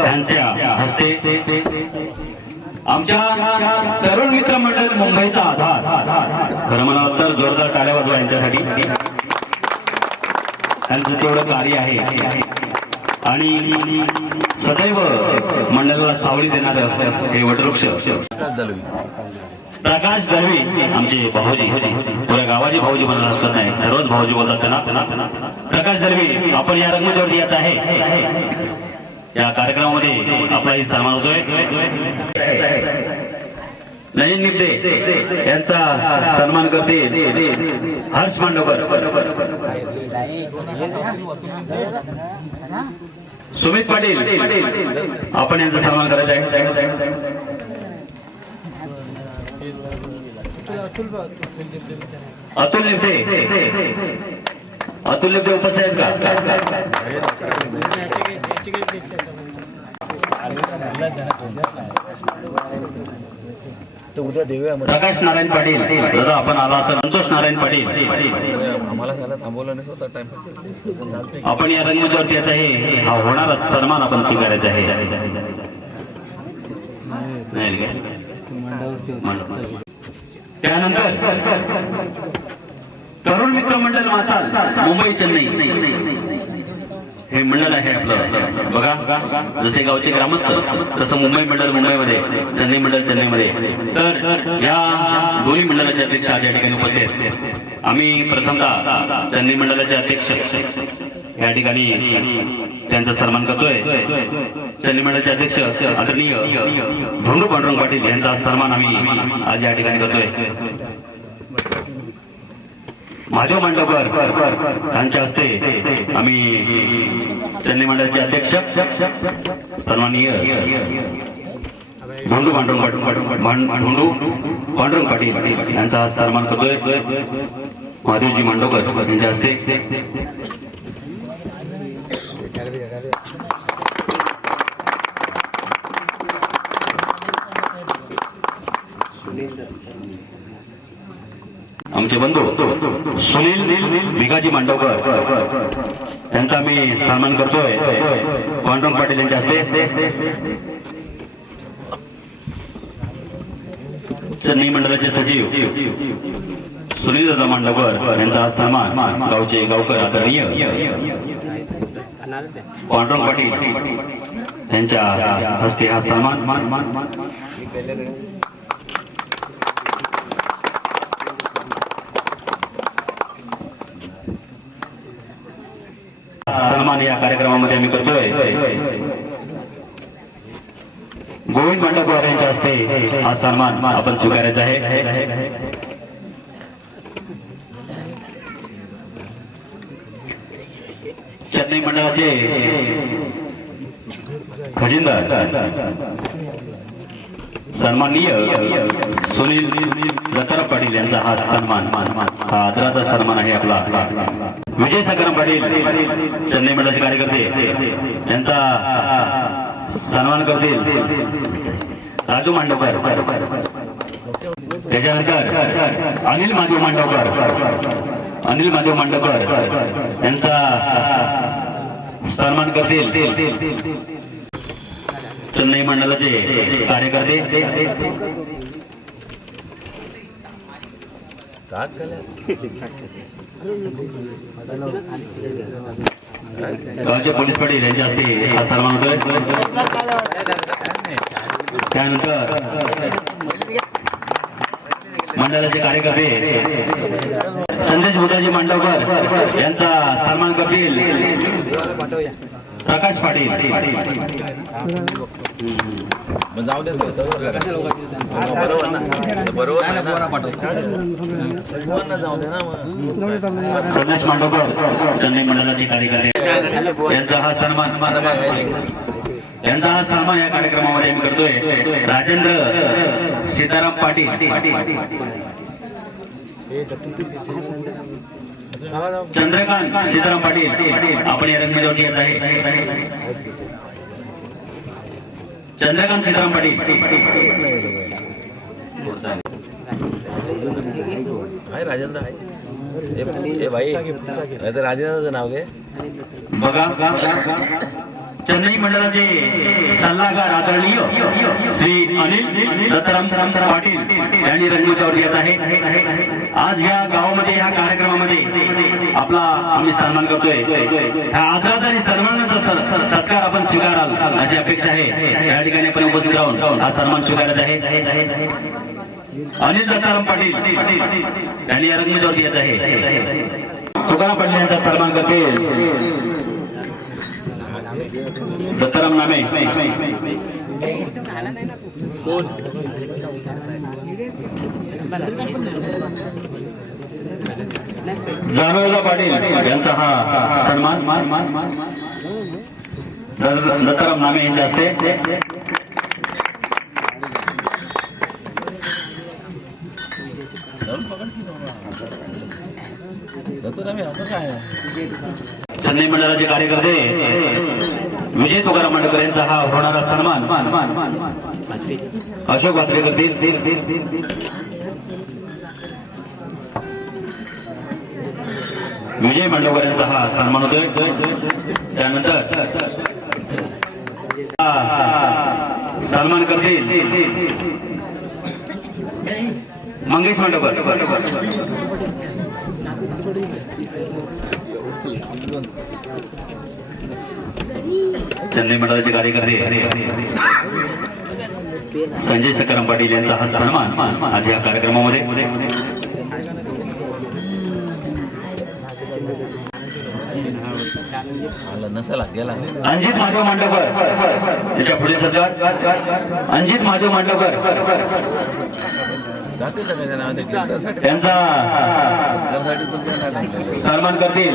त्यांच्या हस्ते आमच्या तरुण मित्र मंडळ मुंबईचा आधार खरं म्हणाल तर जोरदार टाळ्या वाजवा यांच्यासाठी. त्यांचं तेवढं कार्य आहे आणि सदैव मंडळाला सावली देणार हे वटवृक्ष प्रकाश दळवी आमचे भाऊजी पुऱ्या गावाचे भाऊजी म्हणायला हरकत नाही सर्वच भाऊजी बोलतात त्यांना. प्रकाश दळवी आपण या रंगमंचावरती येत आहे. या कार्यक्रमामध्ये आपलाही सन्मान होतोय. नयन निपदे यांचा सन्मान करते हर्ष मांडवकर. सुमित पाटील आपण यांचा सन्मान करायचा आहे. अतुल लिपटे अतुल लिपटे उपस्थित आहेत का? तर उद्या देऊया मग. प्रकाश नारायण पाटील दादा आपण आला असेल. संतोष नारायण पाटील आम्हाला त्याला थांबवलं नाही स्वतः टाइम. आपण या रंगमंचावरती याचा हे हा होणारा सन्मान आपण स्वीकारायचा आहे. नाही का? त्यानंतर तरुण मित्र मंडळ माचाल मुंबई चेन्नई हे मंडळ आहे आपलं. बघा जसे गावचे ग्रामस्थ तसं मुंबई मंडळ मुंबईमध्ये, चेन्नई मंडळ चेन्नईमध्ये. तर या दोन्ही मंडळाचे अध्यक्ष आज या ठिकाणी उपस्थित आहेत. आम्ही प्रथमतः चेन्नई मंडळाचे अध्यक्ष या ठिकाणी त्यांचा सन्मान करतोय. चेन्नई मंडळाचे अध्यक्ष आदरणीय धोंडू पांडुरंग पाटील यांचा सन्मान आम्ही आज या ठिकाणी करतोय. महादेव मांडवकर यांच्या हस्ते आम्ही चेन्नई मंडळाचे अध्यक्ष सन्माननीय धोंडू पांडुरंग पाटील यांचा सन्मान करतोय. महादेवजी मांडवकर यांच्या हस्ते आमचे बंधू सुनील भिगाजी मांडवकर यांचा मी सन्मान करतोय. पांडुरंग पाटील यांच्या हस्ते. चेन्नई मंडळाचे सचिव सुनील दादा मांडवकर यांचा सन्मान गावचे गावकर आदरणीय पांडुरंग पाटील यांच्या हस्ते हा सन्मान. सन्मान या कार्यक्रमामध्ये आम्ही करतोय. गोविंद मांडवकर यांच्या हस्ते हा सन्मान आपण स्वीकारायचा आहे. चेन्नई मंडळाचे खजिनदार सन्माननीय सुनील दत्ताराम पाटील यांचा हा सन्मान, हा आदराचा सन्मान आहे आपला. विजय सकाराम पाटील चेन्नई मंडळाचे कार्यकर्ते यांचा सन्मान करतील राजू मांडवकर. त्याच्यानंतर अनिल महादेव मांडवकर यांचा सन्मान करतील चेन्नई मंडळाचे कार्यकर्ते. गावचे पोलीस पाटील यांच्या हस्ते हा सन्मान होतोय. त्यानंतर मंडळाचे कार्यकर्ते संदेश बुधाजी मांडवकर यांचा सन्मान करतील प्रकाश पाटील. जाऊ दे बरोबर ना, बरोबर ना, जाऊ दे ना. संदेश मांडवकर चेन्नई मंडळाचे कार्यकर्ते यांचा हा सन्मान या कार्यक्रमामध्ये आम्ही करतोय. राजेंद्र सीताराम पाटील चंद्रकांत सीताराम पाटील आपण या रंगमेजवरती येत आहे. चंद्रकांत सीताराम पाटील आहे राजेंद्र आहे भाई, नाही तर राजेंद्रचं नाव घे. बघा चेन्नई मंडळाचे सल्लागार आदरणीय श्री अनिल दत्ताराम पाटील यांनी रंगमंचावर येत आहे. आज या गावामध्ये या कार्यक्रमामध्ये आपला आम्ही सन्मान करतोय. ह्या आदराचा आणि सन्मानाचा सत्कार आपण स्वीकाराल अशी अपेक्षा आहे. या ठिकाणी आपण उपस्थित राहून हा सन्मान स्वीकारत आहे. अनिल दत्ताराम पाटील यांनी या रंगमंचावर येत आहे. तुकाराम पाटील यांचा सन्मान करतील दत्ताराम नामे. जानोजा पाटील यांचा हा सन्मान. दत्ताराम नामे यांच्या हस्ते चेन्नई मंडळाचे कार्यकर्ते विजय तुकाराम मांडकर यांचा हा होणारा सन्मान अशोक वात्रे करतील. विजय मांडवकर यांचा हा सन्मान होतोय. त्यानंतर सन्मान करतील मंगेश मांडवकर. चेन्नई मंडळाचे कार्यकर्ते संजय सकाराम पाटील यांचा हा सन्मान आज या कार्यक्रमामध्ये. अंजित महादेव मांडवकर त्याच्या पुढे सत्कार अंजित महादेव मांडवकर त्यांचा सन्मान करतील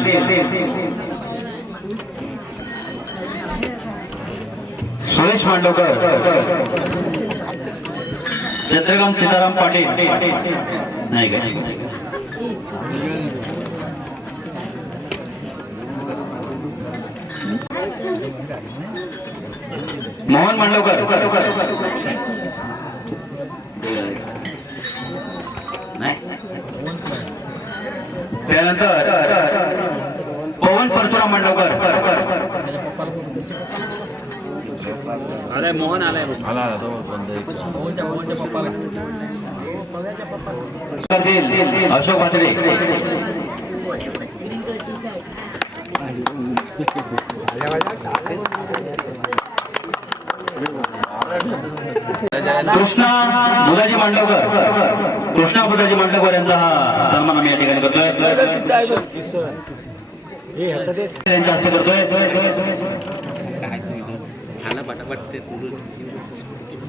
सुरेश मांडवकर, चंद्रकांत सीताराम पाटील नाही का मोहन मांडवकर त्यानंतर पवन परशुराम मांडवकर. अरे मोहन आलाय आला तो अशोक वात्रे कृष्णा बुधाजी मांडवकर यांचा हा सन्मान आम्ही या ठिकाणी करतोय. यांच्या हस्ते करतोय.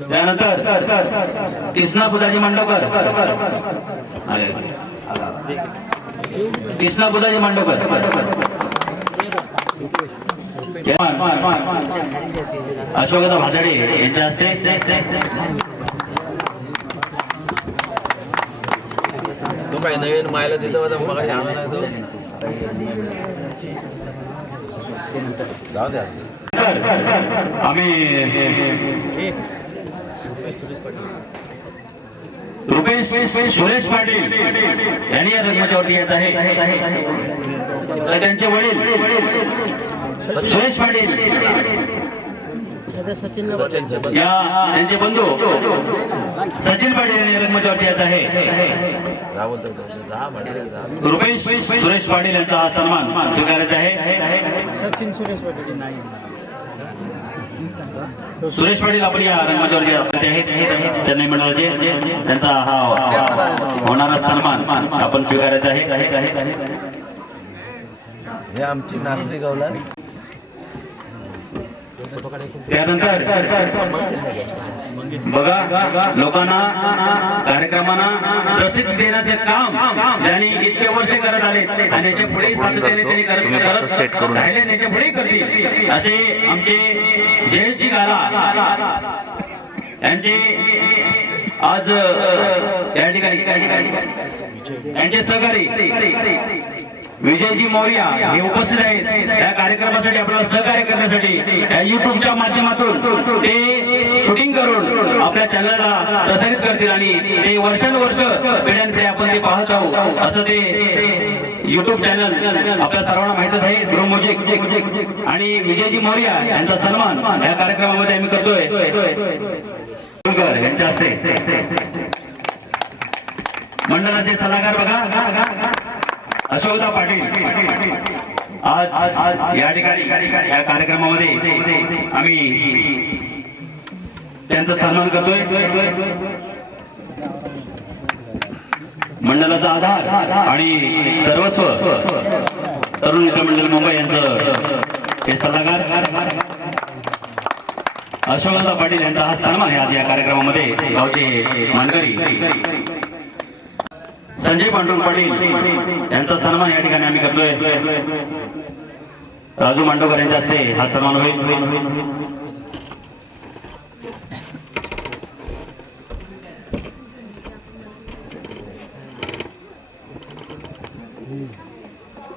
त्यानंतर कृष्णा बुधाजी मांडवकर अशोकदा भादडे यांच्या हस्ते. तो काही नवीन मायला तिथं होता मग काही आणा नाही तो जाऊ द्या. आम्ही रुपेश सुरेश पाटील यांनी या रत्नाच्यावरती येत आहे. त्यांचे वडील सुरेश पाटील या त्यांचे बंधू सचिन पाटील यांनी रत्नाच्यावरती येत आहे. रुपेश सुरेश पाटील यांचा हा सन्मान स्वीकारायचा आहे. सुरेश पाटील आपण या रंगमंचावरती आहेत चेन्नई मंडळाचे. त्यांचा हा होणारा सन्मान आपण स्वीकारायचा आहे. हे आमची नाचणी गावला. त्यानंतर बघा लोकांना कार्यक्रमांना प्रसिद्धी देण्याचे काम ज्यांनी इतके वर्ष करत आले आणि याच्या पुढे सातत्याने त्यांनी करत राहिले याच्या पुढे करतील असे आमचे जयजी गाला यांचे आज या ठिकाणी यांचे सहकारी विजयजी मौर्या हे उपस्थित आहेत. या कार्यक्रमासाठी आपल्याला सहकार्य करण्यासाठी या युट्यूबच्या माध्यमातून ते शूटिंग करून आपल्या चॅनलला प्रसारित करतील आणि ते वर्षानुवर्ष पिढ्यानपिढ्या आपण ते पाहत आहोत. असं ते युट्यूब चॅनल आपल्या सर्वांना माहितच आहे ध्रुव म्युझिक. आणि विजयजी मौर्या यांचा सन्मान या कार्यक्रमामध्ये आम्ही करतोय यांच्या हस्ते. मंडळाचे सल्लागार बघा अशोकदा पाटील आज या ठिकाणी या कार्यक्रमामध्ये आम्ही त्यांचा सन्मान करतोय. मंडळाचा आधार आणि सर्वस्व तरुण मित्र मंडळ मुंबई यांचं हे सल्लागार अशोकदा पाटील यांचा हा सन्मान आहे आज या कार्यक्रमामध्ये. गावचे मानकरी संजय पांडुरंग पाटील यांचा सन्मान या ठिकाणी आम्ही करतोय. राजू मांडवकर यांच्या हस्ते हा सन्मान होईल.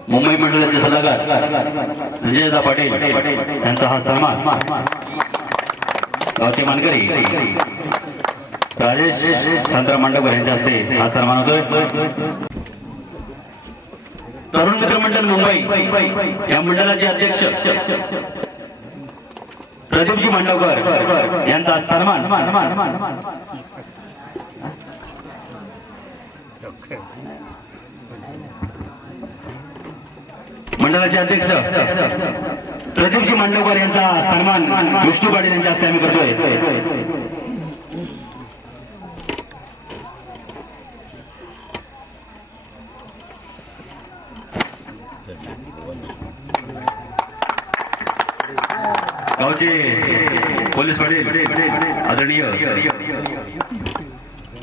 मुंबई मंडळाचे सल्लागार संजयदा पाटील यांचा हा सन्मान. गावचे मानकरी राजेश चंद्र मांडवकर यांच्या हस्ते हा सन्मान होतोय. तरुण मित्र मंडळ मुंबई या मंडळाचे अध्यक्ष प्रदीपजी मांडवकर यांचा सन्मान. मंडळाचे अध्यक्ष प्रदीपजी मांडवकर यांचा सन्मान विष्णू पाटील यांच्या हस्ते आम्ही करतोय. गावचे पोलीस पाटील आदरणीय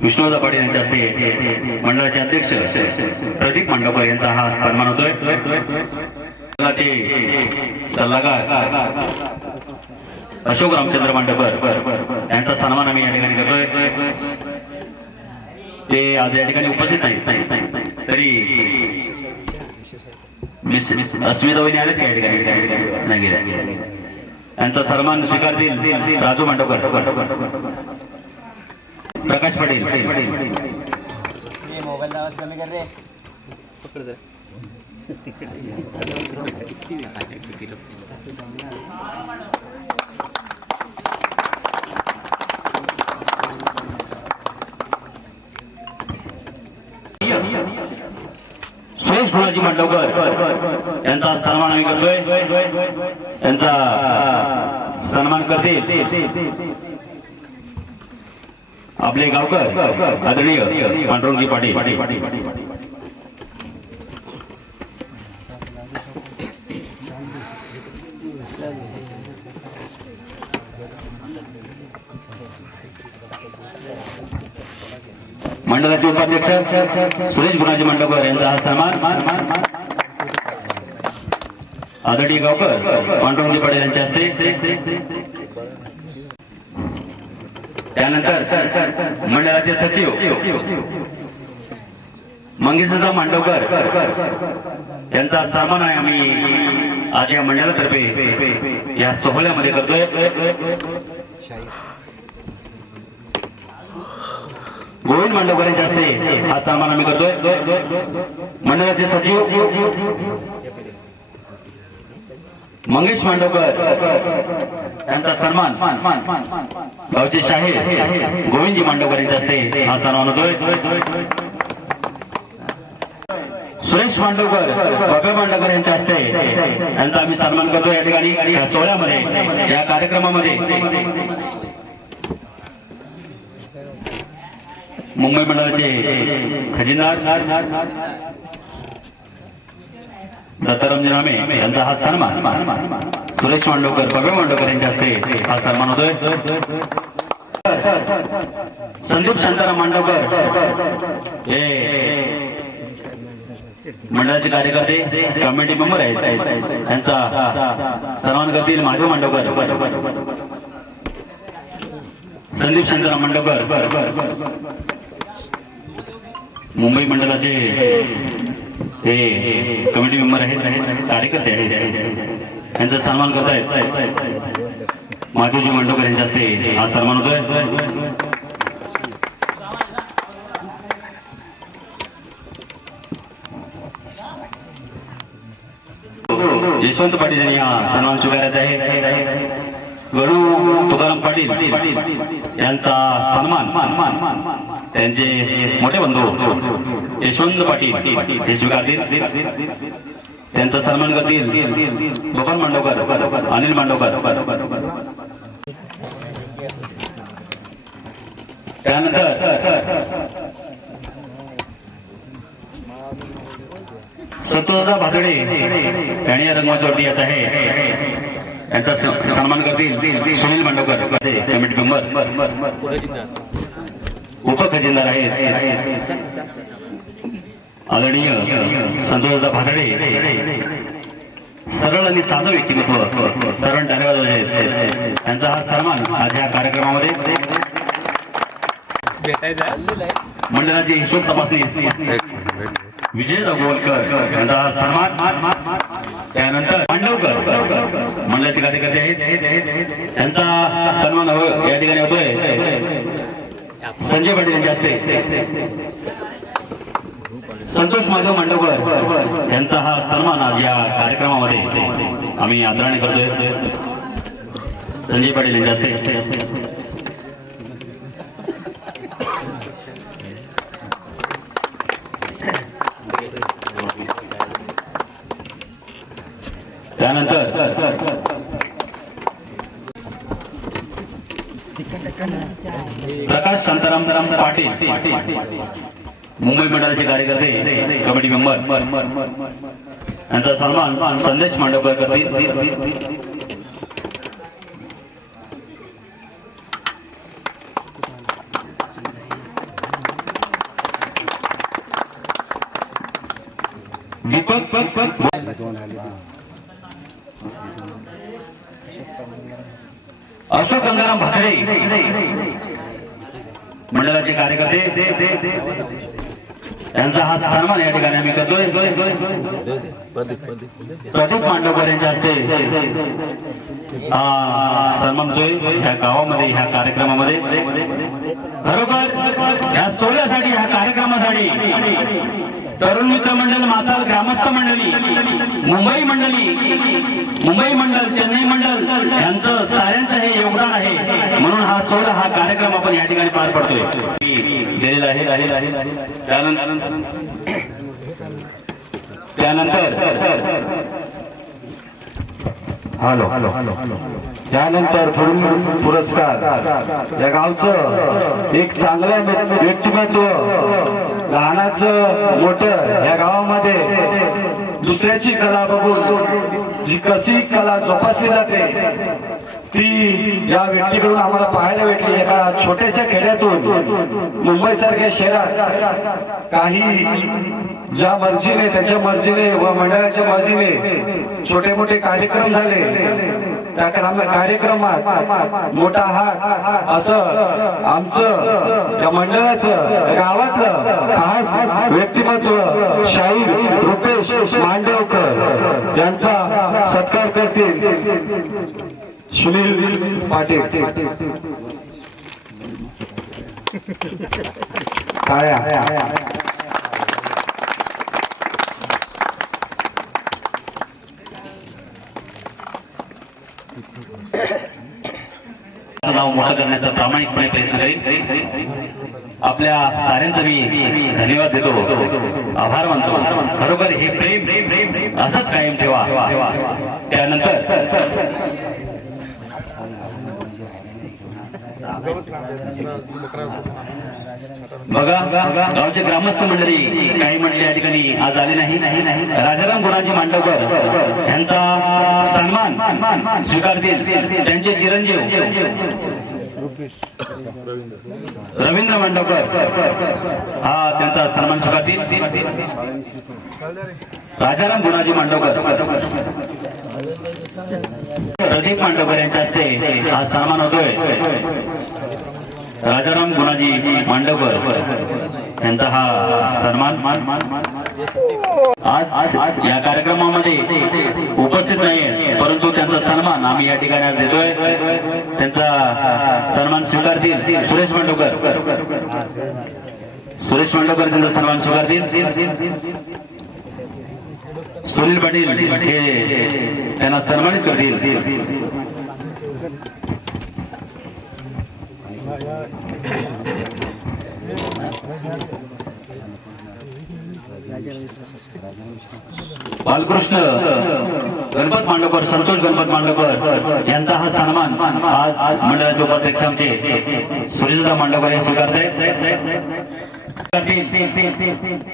विष्णुदा पाटील यांच्या हस्ते मंडळाचे अध्यक्ष प्रदीप मांडवकर यांचा हा सन्मान होतोय. सल्लागार अशोक रामचंद्र मांडवकर यांचा सन्मान आम्ही या ठिकाणी करतोय. ते आज या ठिकाणी उपस्थित नाहीत तरी अस्मिता वहिनी आलेत का या ठिकाणी? नाही गेल्या. यांचा सन्मान स्वीकारतील राजू मांडवकर, प्रकाश पाटील. सुरेश गुणाजी मांडवकर यांचा सन्मान आम्ही करतोय. यांचा सन्मान करतील आपले गावकर आदरणीय पांडुरंगजी पाटील. मंडळाचे उपाध्यक्ष सुरेश गुणाजी मांडवकर यांचा हा सन्मान आदरणीय गावकर पांडुरंगजी पाटील यांच्या हस्ते. त्यानंतर मंडळाचे सचिव मंगेशदा मांडवकर यांचा सन्मान आहे आम्ही आज या मंडळातर्फे या सोहळ्यामध्ये करतोय. गोविंद मांडवकर यांच्या हस्ते हा सन्मान आम्ही करतोय. मंडळाचे सचिव मंगेश मांडवकर यांचा सन्मान गावचे शाहीर गोविंदजी मांडवकर यांच्या हस्ते हा सन्मान होतोय. सुरेश मांडवकर बाबा मांडवकर यांच्या हस्ते यांचा आम्ही सन्मान करतो या ठिकाणी या सोहळ्यामध्ये या कार्यक्रमामध्ये. मुंबई मंडळाचे खजिनदार दत्ताराम जनामे यांचा हा सन्मान सुरेश मांडवकर बाबा मांडवकर यांच्या हस्ते हा सन्मान होतोय. संदीप शांताराम मांडवकर हे मंडळाचे कार्यकर्ते कमिटी मेंबर आहेत. त्यांचा सन्मान करतील महादेव मांडवकर. संदीप शांताराम मांडवकर मुंबई मंडळाचे हे कमिटी मेंबर आहेत, कार्यकर्ते आहेत. त्यांचा सन्मान करतायत महादेवजी मांडवकर यांच्या हस्ते हा सन्मान होतोय. यशवंत पाटील यांनी हा सन्मान स्वीकारायचा आहे. गणू तुकाराम पाटील यांचा सन्मान त्यांचे मोठे बंधू यशवंत पाटील हे स्वीकारतील. त्यांचा सन्मान करतील गोपाल मांडवकर अनिल मांडवकर. त्यानंतर सत्तोदा भादडे यांनी या रंगमंचावरती येत आहे. यांचा सन्मान करतील सुनील मांडवकर कमिटी मेंबर उपखजिनदार आहेत आदरणीय संतोषदा भादडे सरळ आणि साधं व्यक्तिमत्व सरळ टाळेवाले आहेत त्यांचा हा सन्मान आज या कार्यक्रमामध्ये मंडळाची हिशोब तपासणी विजय रघुवलकर यांचा हा सन्मान. त्यानंतर मांडवकर मंडळाचे कार्यकर्ते आहेत त्यांचा सन्मान या ठिकाणी होतोय संजय पाटील यांच्या हस्ते. संतोष माधव मांडवकर यांचा हा सन्मान आज या कार्यक्रमामध्ये आम्ही आदराने करतोय संजय पाटील यांच्या हस्ते. त्यानंतर प्रकाश शांताराम पाटील मुंबई मंडळाचे कार्यकर्ते कमिटी मेंबर यांचा सन्मान संदेश मांडवकर करतील. दीपक अशोक गंगाराम भाकरे मंडळाचे कार्यकर्ते यांचा हा सन्मान या ठिकाणी आम्ही करतोय. प्रदीप मांडवकर यांच्या हस्ते हा सन्मान होतोय ह्या गावामध्ये ह्या कार्यक्रमामध्ये. खरोखर ह्या सोहळ्यासाठी ह्या कार्यक्रमासाठी तरुण मित्र मंडळ माताल ग्रामस्थ मंडळी मुंबई मंडळ चेन्नई मंडळ यांचं साऱ्यांचं हे योगदान आहे म्हणून हा सोहळा हा कार्यक्रम आपण या ठिकाणी पार पडतोय दिलेला आहे. त्यानंतर त्यानंतर पुरस्कार या गावचं एक चांगलं व्यक्तिमत्व लहानाचं मोठं या गावामध्ये दुसऱ्याची कला बघून जी कशी कला जोपासली जाते ती या व्यक्तीकडून आम्हाला पाहायला भेटली. एका छोट्याशा खेड्यातून मुंबई सारख्या शहरात काही ज्या मर्जीने त्याच्या मर्जीने व मंडळाच्या मर्जीने छोटे मोठे कार्यक्रम झाले त्या कार्यक्रमात मोठा हात असं आमचं या मंडळाचं गावातलं खास व्यक्तिमत्व शाहीर रुपेश मांडवकर यांचा सत्कार करतील सुनील पाटील. नाव मोठं करण्याचा प्रामाणिकपणे प्रयत्न करीन. आपल्या साऱ्यांचा मी धन्यवाद देतो, आभार मानतो. खरोखर हे प्रेम असंच कायम ठेवा. त्यानंतर बघा गावचे ग्रामस्थ मंडळी काही मंडळी या ठिकाणी आज आले नाही. राजाराम गुणाजी मांडवकर यांचा सन्मान स्वीकारतील त्यांचे चिरंजीव रवींद्र मांडवकर हा त्यांचा सन्मान स्वीकारतील. राजाराम गुणाजी मांडवकर प्रदीप मांडवकर यांच्या हस्ते हा सन्मान होतोय. राजाराम गुणाजी मांडवकर यांचा हा सन्मान आज या कार्यक्रमामध्ये उपस्थित नाही परंतु त्यांचा सन्मान आम्ही या ठिकाणी देतोय. त्यांचा सन्मान स्वीकारतील सुरेश मांडवकर त्यांचा सन्मान स्वीकारतील. सुनील पाटील हे त्यांना सन्मानित करतील. बालकृष्ण गणपत मांडवकर संतोष गणपत मांडवकर यांचा हा सन्मान आज मंडळाचे उपाध्यक्ष आमचे सुरेशदा मांडवकर हे स्वीकारतायत.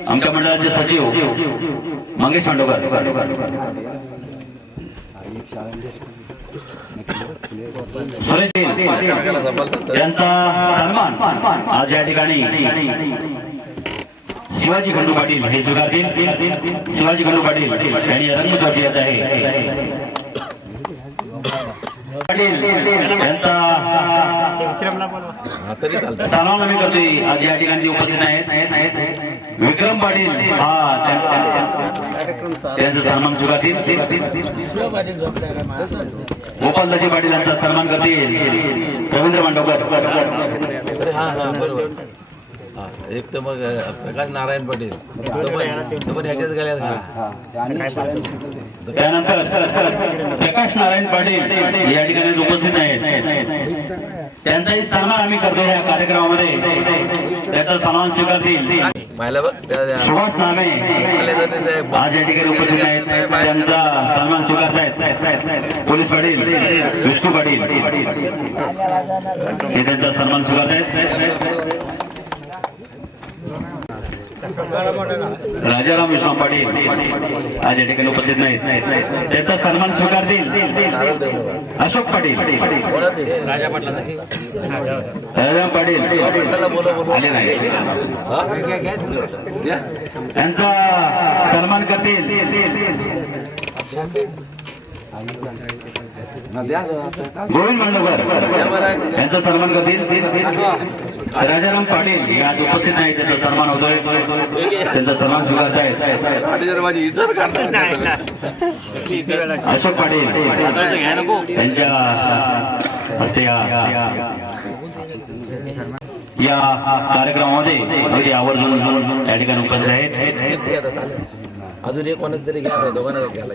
आमच्या मंडळाचे सचिव मंगेश मांडवकर सुरेश यांचा सन्मान आज या ठिकाणी शिवाजी खंडू पाटील हे स्वीकारतील. शिवाजी खंडू पाटील यांनी रंगमंचावरती यायचं आहे. पाटील यांचा हा तरी चालतं. सन्मान आम्ही करतोय. आज या ठिकाणी उपस्थित आहेत विक्रम पाटील. त्यांचा सन्मान स्वीकारतील. गोपालदाजी पाटील यांचा सन्मान करतील रवींद्र मांडवकर. अरे हा हा बरोबर. हा एक तर मग प्रकाश नारायण पाटील तो पण ह्याच्यात गेल्या त्यानंतर प्रकाश नारायण पाटील या ठिकाणी उपस्थित आहेत. त्यांचाही सन्मान आम्ही करतो या कार्यक्रमामध्ये. त्याचा सन्मान स्वीकारतील पाहिलं बघ सुभाष नामे आज या ठिकाणी उपस्थित आहेत. त्यांचा सन्मान स्वीकारतायत पोलीस पाटील विष्णू पाटील हे त्यांचा सन्मान स्वीकारतायत. राजाराम विश्वाम पाटील आज या ठिकाणी उपस्थित नाहीत. त्यांचा सन्मान स्वीकारतील अशोक पाटील. राजाराम पाटील आले नाही. त्यांचा सन्मान करतील गोविंद मांडवकर. यांचा सन्मान करतील राजाराम पाटील हे आज उपस्थित नाही. त्यांचा सन्मान होतोय. त्यांचा सन्मान स्वीकारतायत माझी इज्जत काढतात. अशोक पाटील यांच्या हस्ते या कार्यक्रमामध्ये अगदी आवर्जून या ठिकाणी उपस्थित आहेत. अजून एक कोणाच तरी घ्या दोघांना घ्यायला.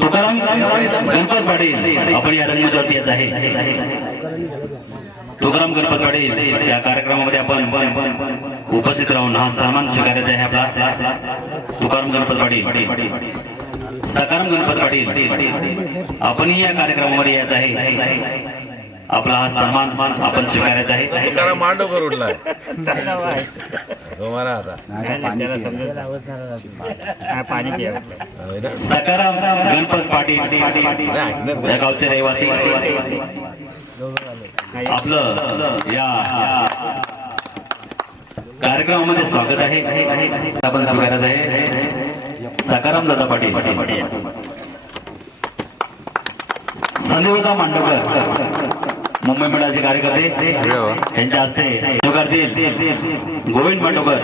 तुकाराम गणपत पाटील आपण या रंगमंचावरती येत आहे. तुकाराम गणपत पाटील या कार्यक्रमामध्ये आपण उपस्थित राहून हा सन्मान स्वीकारायचा आहे आपला. तुकाराम गणपत पाटील सकाराम गणपत पाटील आपणही या कार्यक्रमामध्ये यायचं आहे. आपला हा सन्मान आपण स्वीकारायचा आहे. तुकाराम मांडवकर उठलाय तुम्हाला आता सकाराम गणपत पाटील या गावचे रहिवासी आपलं या कार्यक्रमामध्ये स्वागत आहे. आपण स्वीकारत आहे सकाराम दादा पाटील. संदेवता मांडवकर मुंबई मंडळाचे कार्यकर्ते यांच्या हस्ते स्वीकारतील गोविंद मांडवकर.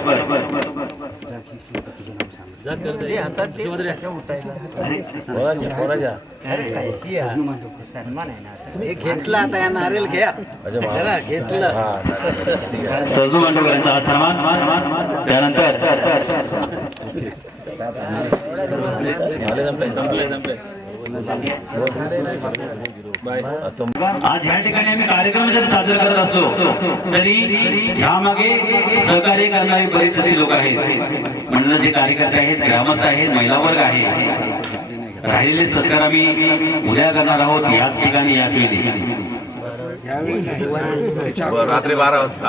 घेतला आता या नारेल घ्या घेतलं. सजू मांडवकर यांचा हा सन्मान. त्यानंतर आज ह्या ठिकाणी आम्ही कार्यक्रम जर सादर करत असतो तरी ह्यामागे सहकार्य करणारे बरेच असे लोक आहेत. म्हणजे जे कार्यकर्ते आहेत, ग्रामस्थ आहेत, महिला वर्ग आहे. राहिलेले सत्कार आम्ही उद्या करणार आहोत याच ठिकाणी याच वेळी रात्री 12 वाजता.